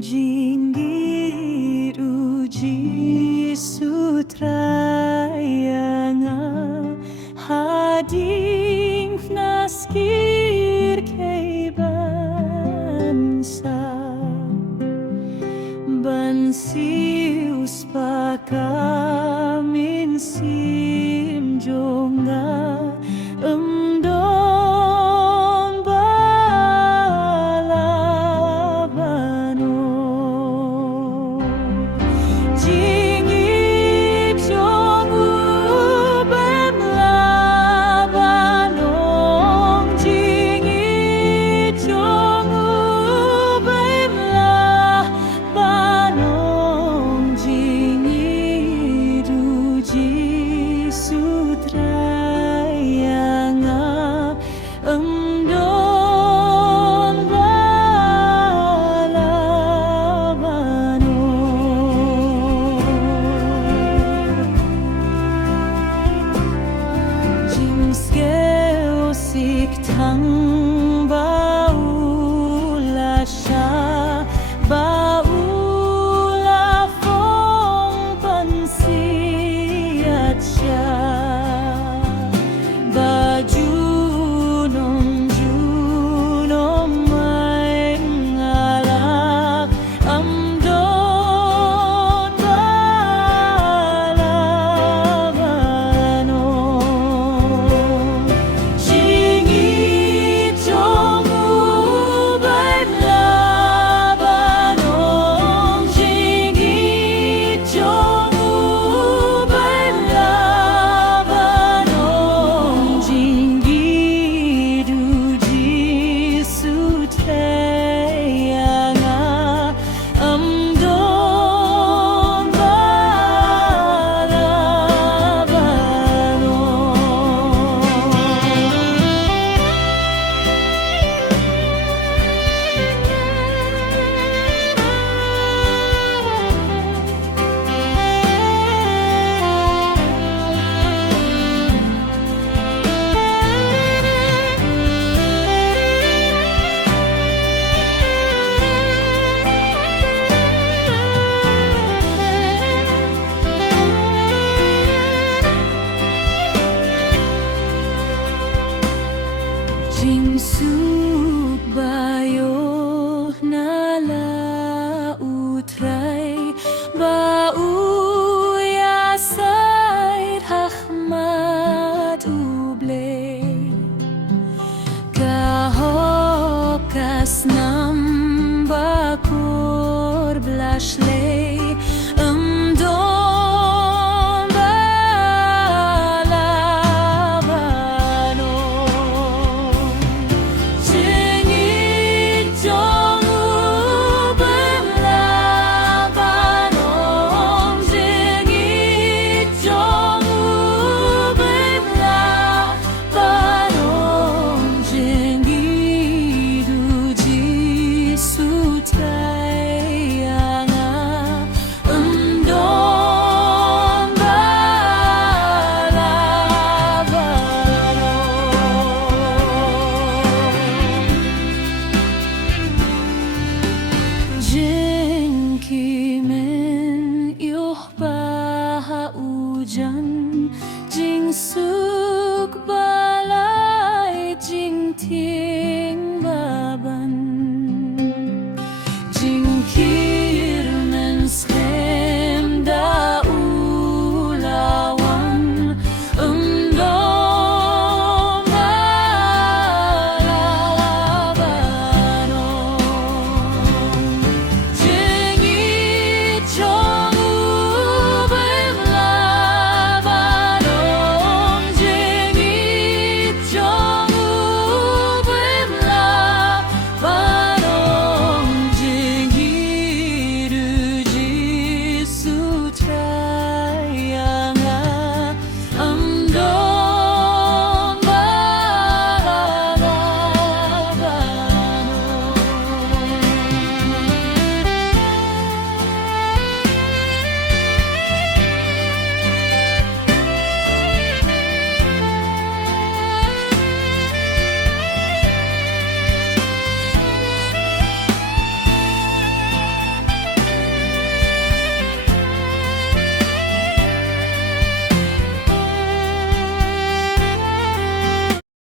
Jinggir uji sutrayanga hading naskir kay bansius pakamin sim jonga emdon balabano jingip jongu bemlabanong jingip jongu bemlabanong jingip uji sutrayanga emdon balabano jingskeo siktang baula siya baula fong pansiat siya junong may ngalak amdon balabano jingit jongu bemlabanong jingit jongu bemlabanong jinggit uji sutrayanga amdon balabano jingsuk bayo nala utray bau yasait hahmat uble kahokas nam bakur blashley